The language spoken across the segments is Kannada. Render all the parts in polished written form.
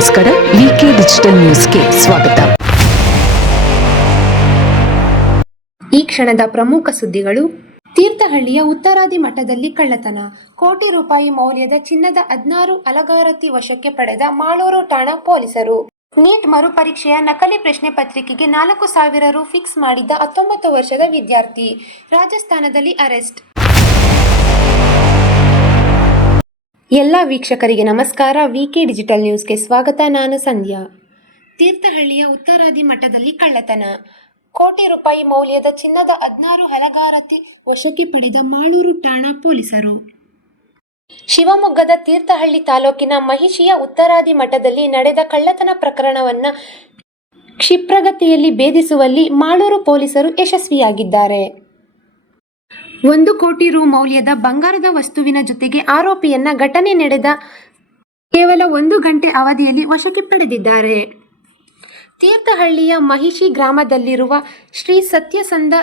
ನಮಸ್ಕಾರ. ವಿಕೆ ಡಿಜಿಟಲ್ ನ್ಯೂಸ್ಗೆ ಸ್ವಾಗತ. ಈ ಕ್ಷಣದ ಪ್ರಮುಖ ಸುದ್ದಿಗಳು. ತೀರ್ಥಹಳ್ಳಿಯ ಉತ್ತರಾದಿ ಮಠದಲ್ಲಿ ಕಳ್ಳತನ, ಕೋಟಿ ರೂಪಾಯಿ ಮೌಲ್ಯದ ಚಿನ್ನದ 16 ಅಲಗಾರತಿ ವಶಕ್ಕೆ ಪಡೆದ ಮಾಳೂರು ಠಾಣಾ ಪೊಲೀಸರು. ನೀಟ್ ಮರುಪರೀಕ್ಷೆಯ ನಕಲಿ ಪ್ರಶ್ನೆ ಪತ್ರಿಕೆಗೆ 4,000 ರು ಫಿಕ್ಸ್ ಮಾಡಿದ್ದ 19 ವರ್ಷದ ವಿದ್ಯಾರ್ಥಿ ರಾಜಸ್ಥಾನದಲ್ಲಿ ಅರೆಸ್ಟ್. ಎಲ್ಲ ವೀಕ್ಷಕರಿಗೆ ನಮಸ್ಕಾರ. ವಿಕೆ ಡಿಜಿಟಲ್ ನ್ಯೂಸ್ಗೆ ಸ್ವಾಗತ. ನಾನು ಸಂಧ್ಯಾ. ತೀರ್ಥಹಳ್ಳಿಯ ಉತ್ತರಾದಿ ಮಠದಲ್ಲಿ ಕಳ್ಳತನ, ಕೋಟಿ ರೂಪಾಯಿ ಮೌಲ್ಯದ ಚಿನ್ನದ 16 ಹಲಗಾರತಿ ವಶಕ್ಕೆ ಪಡೆದ ಮಾಳೂರು ಠಾಣಾ ಪೊಲೀಸರು. ಶಿವಮೊಗ್ಗದ ತೀರ್ಥಹಳ್ಳಿ ತಾಲೂಕಿನ ಮಹಿಷಿಯ ಉತ್ತರಾದಿ ಮಠದಲ್ಲಿ ನಡೆದ ಕಳ್ಳತನ ಪ್ರಕರಣವನ್ನು ಕ್ಷಿಪ್ರಗತಿಯಲ್ಲಿ ಭೇದಿಸುವಲ್ಲಿ ಮಾಳೂರು ಪೊಲೀಸರು ಯಶಸ್ವಿಯಾಗಿದ್ದಾರೆ. 1 ಕೋಟಿ ರು ಮೌಲ್ಯದ ಬಂಗಾರದ ವಸ್ತುವಿನ ಜೊತೆಗೆ ಆರೋಪಿಯನ್ನ ಘಟನೆ ನಡೆದ ಕೇವಲ 1 ಗಂಟೆ ಅವಧಿಯಲ್ಲಿ ವಶಕ್ಕೆ ಪಡೆದಿದ್ದಾರೆ. ತೀರ್ಥಹಳ್ಳಿಯ ಮಹಿಷಿ ಗ್ರಾಮದಲ್ಲಿರುವ ಶ್ರೀ ಸತ್ಯಸಂಧ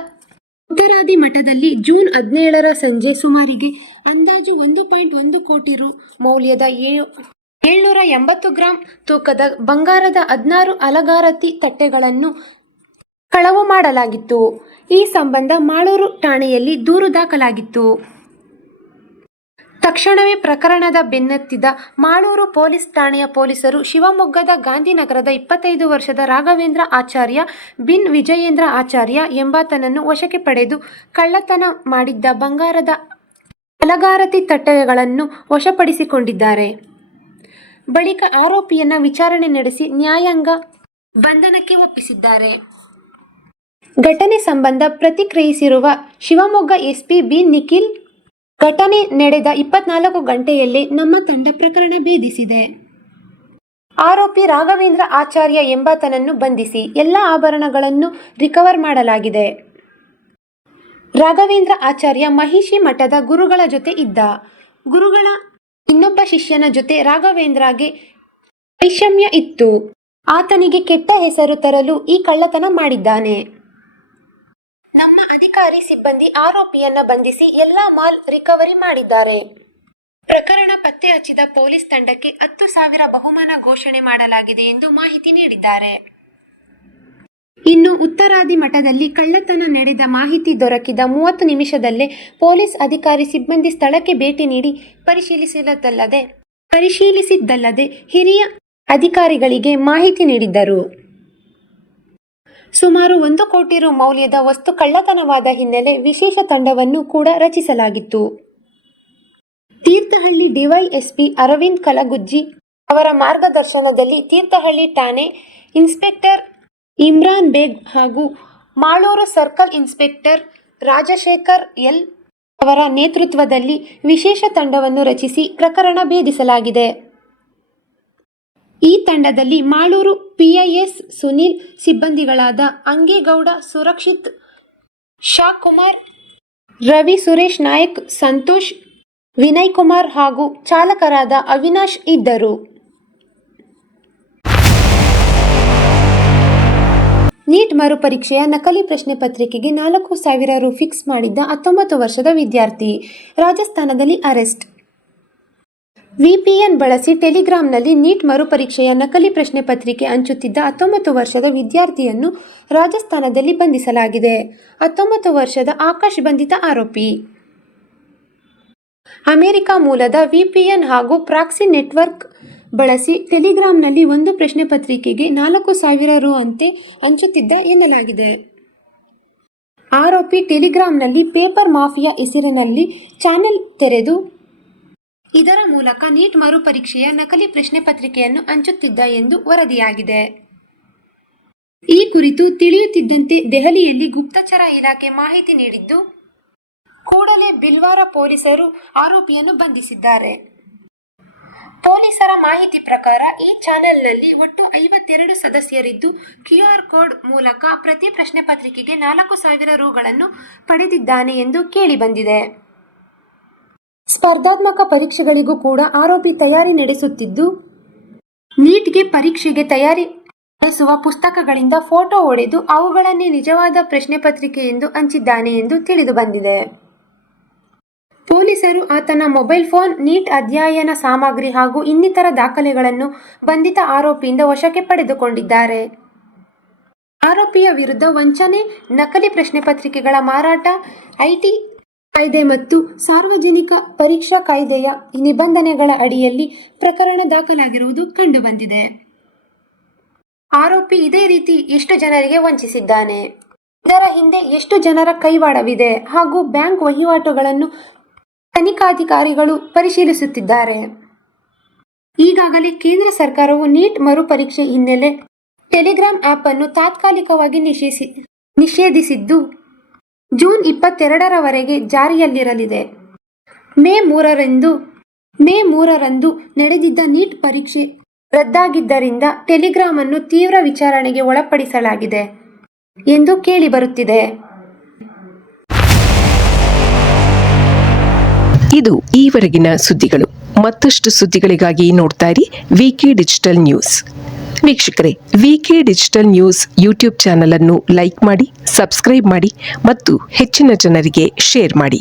ಉತ್ತರಾದಿ ಮಠದಲ್ಲಿ ಜೂನ್ 17 ಸಂಜೆ ಸುಮಾರಿಗೆ ಅಂದಾಜು 1.1 ಕೋಟಿ ರು ಮೌಲ್ಯದ 780 ಗ್ರಾಂ ತೂಕದ ಬಂಗಾರದ 16 ಅಲಗಾರತಿ ತಟ್ಟೆಗಳನ್ನು ಕಳವು ಮಾಡಲಾಗಿತ್ತು. ಈ ಸಂಬಂಧ ಮಾಳೂರು ಠಾಣೆಯಲ್ಲಿ ದೂರು ದಾಖಲಾಗಿತ್ತು. ತಕ್ಷಣವೇ ಪ್ರಕರಣದ ಬೆನ್ನತ್ತಿದ ಮಾಳೂರು ಪೊಲೀಸ್ ಠಾಣೆಯ ಪೊಲೀಸರು ಶಿವಮೊಗ್ಗದ ಗಾಂಧಿನಗರದ 25 ವರ್ಷದ ರಾಘವೇಂದ್ರ ಆಚಾರ್ಯ ಬಿನ್ ವಿಜಯೇಂದ್ರ ಆಚಾರ್ಯ ಎಂಬಾತನನ್ನು ವಶಕ್ಕೆ ಪಡೆದು ಕಳ್ಳತನ ಮಾಡಿದ್ದ ಬಂಗಾರದ ಅಲಗಾರತಿ ತಟ್ಟೆಗಳನ್ನು ವಶಪಡಿಸಿಕೊಂಡಿದ್ದಾರೆ. ಬಳಿಕ ಆರೋಪಿಯನ್ನ ವಿಚಾರಣೆ ನಡೆಸಿ ನ್ಯಾಯಾಂಗ ಬಂಧನಕ್ಕೆ ಒಪ್ಪಿಸಿದ್ದಾರೆ. ಘಟನೆ ಸಂಬಂಧ ಪ್ರತಿಕ್ರಿಯಿಸಿರುವ ಶಿವಮೊಗ್ಗ ಎಸ್ಪಿ ಬಿ ನಿಖಿಲ್, ಘಟನೆ ನಡೆದ 24 ಗಂಟೆಯಲ್ಲೇ ನಮ್ಮ ತಂಡ ಪ್ರಕರಣ ಭೇದಿಸಿದೆ. ಆರೋಪಿ ರಾಘವೇಂದ್ರ ಆಚಾರ್ಯ ಎಂಬಾತನನ್ನು ಬಂಧಿಸಿ ಎಲ್ಲ ಆಭರಣಗಳನ್ನು ರಿಕವರ್ ಮಾಡಲಾಗಿದೆ. ರಾಘವೇಂದ್ರ ಆಚಾರ್ಯ ಮಹಿಷಿ ಮಠದ ಗುರುಗಳ ಜೊತೆ ಇದ್ದ. ಗುರುಗಳ ಇನ್ನೊಬ್ಬ ಶಿಷ್ಯನ ಜೊತೆ ರಾಘವೇಂದ್ರಗೆ ವೈಷಮ್ಯ ಇತ್ತು. ಆತನಿಗೆ ಕೆಟ್ಟ ಹೆಸರು ತರಲು ಈ ಕಳ್ಳತನ ಮಾಡಿದ್ದಾನೆ. ನಮ್ಮ ಅಧಿಕಾರಿ ಸಿಬ್ಬಂದಿ ಆರೋಪಿಯನ್ನ ಬಂಧಿಸಿ ಎಲ್ಲಾ ಮಾಲ್ ರಿಕವರಿ ಮಾಡಿದ್ದಾರೆ. ಪ್ರಕರಣ ಪತ್ತೆ ಹಚ್ಚಿದ ಪೊಲೀಸ್ ತಂಡಕ್ಕೆ 10,000 ಬಹುಮಾನ ಘೋಷಣೆ ಮಾಡಲಾಗಿದೆ ಎಂದು ಮಾಹಿತಿ ನೀಡಿದ್ದಾರೆ. ಇನ್ನು ಉತ್ತರಾದಿ ಮಠದಲ್ಲಿ ಕಳ್ಳತನ ನಡೆದ ಮಾಹಿತಿ ದೊರಕಿದ 30 ನಿಮಿಷದಲ್ಲೇ ಪೊಲೀಸ್ ಅಧಿಕಾರಿ ಸಿಬ್ಬಂದಿ ಸ್ಥಳಕ್ಕೆ ಭೇಟಿ ನೀಡಿ ಪರಿಶೀಲಿಸಿದ್ದಲ್ಲದೆ ಹಿರಿಯ ಅಧಿಕಾರಿಗಳಿಗೆ ಮಾಹಿತಿ ನೀಡಿದ್ದರು. ಸುಮಾರು 1 ಕೋಟಿ ರು ಮೌಲ್ಯದ ವಸ್ತು ಕಳ್ಳತನವಾದ ಹಿನ್ನೆಲೆ ವಿಶೇಷ ತಂಡವನ್ನು ಕೂಡ ರಚಿಸಲಾಗಿತ್ತು. ತೀರ್ಥಹಳ್ಳಿ ಡಿವೈಎಸ್ಪಿ ಅರವಿಂದ್ ಕಲಗುಜ್ಜಿ ಅವರ ಮಾರ್ಗದರ್ಶನದಲ್ಲಿ ತೀರ್ಥಹಳ್ಳಿ ಠಾಣೆ ಇನ್ಸ್ಪೆಕ್ಟರ್ ಇಮ್ರಾನ್ ಬೇಗ್ ಹಾಗೂ Malur circle inspector Rajashekhar L ಅವರ ನೇತೃತ್ವದಲ್ಲಿ ವಿಶೇಷ ತಂಡವನ್ನು ರಚಿಸಿ ಪ್ರಕರಣ ಭೇದಿಸಲಾಗಿದೆ. ಈ ತಂಡದಲ್ಲಿ ಮಾಳೂರು ಪಿಐಎಸ್ ಸುನಿಲ್, ಸಿಬ್ಬಂದಿಗಳಾದ ಅಂಗೇಗೌಡ, ಸುರಕ್ಷಿತ್, ಶಾ ಕುಮಾರ್, ರವಿ, ಸುರೇಶ್ ನಾಯಕ್, ಸಂತೋಷ್, ವಿನಯ್ ಕುಮಾರ್ ಹಾಗೂ ಚಾಲಕರಾದ ಅವಿನಾಶ್ ಇದ್ದರು. ನೀಟ್ ಮರುಪರೀಕ್ಷೆಯ ನಕಲಿ ಪ್ರಶ್ನೆ ಪತ್ರಿಕೆಗೆ 4,000 ರು ಫಿಕ್ಸ್ ಮಾಡಿದ್ದ 19 ವರ್ಷದ ವಿದ್ಯಾರ್ಥಿ ರಾಜಸ್ಥಾನದಲ್ಲಿ ಅರೆಸ್ಟ್. ವಿಪಿಎನ್ ಬಳಸಿ ಟೆಲಿಗ್ರಾಂನಲ್ಲಿ ನೀಟ್ ಮರುಪರೀಕ್ಷೆಯ ನಕಲಿ ಪ್ರಶ್ನೆ ಪತ್ರಿಕೆ ಹಂಚುತ್ತಿದ್ದ 19 ವರ್ಷದ ವಿದ್ಯಾರ್ಥಿಯನ್ನು ರಾಜಸ್ಥಾನದಲ್ಲಿ ಬಂಧಿಸಲಾಗಿದೆ. 19 ವರ್ಷದ ಆಕಾಶ್ ಬಂಧಿತ ಆರೋಪಿ. ಅಮೆರಿಕ ಮೂಲದ ವಿಪಿಎನ್ ಹಾಗೂ ಪ್ರಾಕ್ಸಿ ನೆಟ್ವರ್ಕ್ ಬಳಸಿ ಟೆಲಿಗ್ರಾಂನಲ್ಲಿ ಒಂದು ಪ್ರಶ್ನೆ ಪತ್ರಿಕೆಗೆ 4,000 ರು ಅಂತೆ ಹಂಚುತ್ತಿದ್ದ ಎನ್ನಲಾಗಿದೆ. ಆರೋಪಿ ಟೆಲಿಗ್ರಾಂನಲ್ಲಿ ಪೇಪರ್ ಮಾಫಿಯಾ ಹೆಸರಿನಲ್ಲಿ ಚಾನೆಲ್ ತೆರೆದು ಇದರ ಮೂಲಕ ನೀಟ್ ಮರುಪರೀಕ್ಷೆಯ ನಕಲಿ ಪ್ರಶ್ನೆ ಪತ್ರಿಕೆಯನ್ನು ಹಂಚುತ್ತಿದ್ದ ಎಂದು ವರದಿಯಾಗಿದೆ. ಈ ಕುರಿತು ತಿಳಿಯುತ್ತಿದ್ದಂತೆ ದೆಹಲಿಯಲ್ಲಿ ಗುಪ್ತಚರ ಇಲಾಖೆ ಮಾಹಿತಿ ನೀಡಿದ್ದು, ಕೂಡಲೇ ಬಿಲ್ವಾರ ಪೊಲೀಸರು ಆರೋಪಿಯನ್ನು ಬಂಧಿಸಿದ್ದಾರೆ. ಪೊಲೀಸರ ಮಾಹಿತಿ ಪ್ರಕಾರ ಈ ಚಾನೆಲ್ನಲ್ಲಿ ಒಟ್ಟು 52 ಸದಸ್ಯರಿದ್ದು, QR ಕೋಡ್ ಮೂಲಕ ಪ್ರತಿ ಪ್ರಶ್ನೆ ಪತ್ರಿಕೆಗೆ 4,000 ರುಗಳನ್ನು ಪಡೆದಿದ್ದಾನೆ ಎಂದು ಕೇಳಿಬಂದಿದೆ. ಸ್ಪರ್ಧಾತ್ಮಕ ಪರೀಕ್ಷೆಗಳಿಗೂ ಕೂಡ ಆರೋಪಿ ತಯಾರಿ ನಡೆಸುತ್ತಿದ್ದು, ನೀಟ್ಗೆ ಪರೀಕ್ಷೆಗೆ ತಯಾರಿ ನಡೆಸುವ ಪುಸ್ತಕಗಳಿಂದ ಫೋಟೋ ಹೊಡೆದು ಅವುಗಳನ್ನೇ ನಿಜವಾದ ಪ್ರಶ್ನೆ ಪತ್ರಿಕೆ ಎಂದು ಹಂಚಿದ್ದಾನೆ ಎಂದು ತಿಳಿದು ಬಂದಿದೆ. ಪೊಲೀಸರು ಆತನ ಮೊಬೈಲ್ ಫೋನ್, ನೀಟ್ ಅಧ್ಯಯನ ಸಾಮಗ್ರಿ ಹಾಗೂ ಇನ್ನಿತರ ದಾಖಲೆಗಳನ್ನು ಬಂಧಿತ ಆರೋಪಿಯಿಂದ ವಶಕ್ಕೆ ಪಡೆದುಕೊಂಡಿದ್ದಾರೆ. ಆರೋಪಿಯ ವಿರುದ್ಧ ವಂಚನೆ, ನಕಲಿ ಪ್ರಶ್ನೆ ಪತ್ರಿಕೆಗಳ ಮಾರಾಟ, ಐಟಿ ಕಾಯ್ದೆ ಮತ್ತು ಸಾರ್ವಜನಿಕ ಪರೀಕ್ಷಾ ಕಾಯ್ದೆಯ ನಿಬಂಧನೆಗಳ ಅಡಿಯಲ್ಲಿ ಪ್ರಕರಣ ದಾಖಲಾಗಿರುವುದು ಕಂಡುಬಂದಿದೆ. ಆರೋಪಿ ಇದೇ ರೀತಿ ಎಷ್ಟು ಜನರಿಗೆ ವಂಚಿಸಿದ್ದಾನೆ, ಇದರ ಹಿಂದೆ ಎಷ್ಟು ಜನರ ಕೈವಾಡವಿದೆ ಹಾಗೂ ಬ್ಯಾಂಕ್ ವಹಿವಾಟುಗಳನ್ನು ತನಿಖಾಧಿಕಾರಿಗಳು ಪರಿಶೀಲಿಸುತ್ತಿದ್ದಾರೆ. ಈಗಾಗಲೇ ಕೇಂದ್ರ ಸರ್ಕಾರವು ನೀಟ್ ಮರುಪರೀಕ್ಷೆ ಹಿನ್ನೆಲೆ ಟೆಲಿಗ್ರಾಮ್ ಆಪ್ ಅನ್ನು ತಾತ್ಕಾಲಿಕವಾಗಿ ನಿಷೇಧಿಸಿದ್ದು ಜೂನ್ 22ರವರೆಗೆ ಜಾರಿಯಲ್ಲಿರಲಿದೆ. ಮೇ 3ರಂದು ನಡೆದಿದ್ದ ನೀಟ್ ಪರೀಕ್ಷೆ ರದ್ದಾಗಿದ್ದರಿಂದ ಟೆಲಿಗ್ರಾಮ್ ಅನ್ನು ತೀವ್ರ ವಿಚಾರಣೆಗೆ ಒಳಪಡಿಸಲಾಗಿದೆ ಎಂದು ಕೇಳಿಬರುತ್ತಿದೆ. ಇದು ಈವರೆಗಿನ ಸುದ್ದಿಗಳು. ಮತ್ತಷ್ಟು ಸುದ್ದಿಗಳಿಗಾಗಿ ನೋಡ್ತಾ ಇರಿ ವಿಕೆ ಡಿಜಿಟಲ್ ನ್ಯೂಸ್. ವೀಕ್ಷಕರೇ, ವಿಕೆ ಡಿಜಿಟಲ್ ನ್ಯೂಸ್ ಯೂಟ್ಯೂಬ್ ಚಾನಲ್ ಅನ್ನು ಲೈಕ್ ಮಾಡಿ, ಸಬ್ಸ್ಕ್ರೈಬ್ ಮಾಡಿ ಮತ್ತು ಹೆಚ್ಚಿನ ಜನರಿಗೆ ಶೇರ್ ಮಾಡಿ.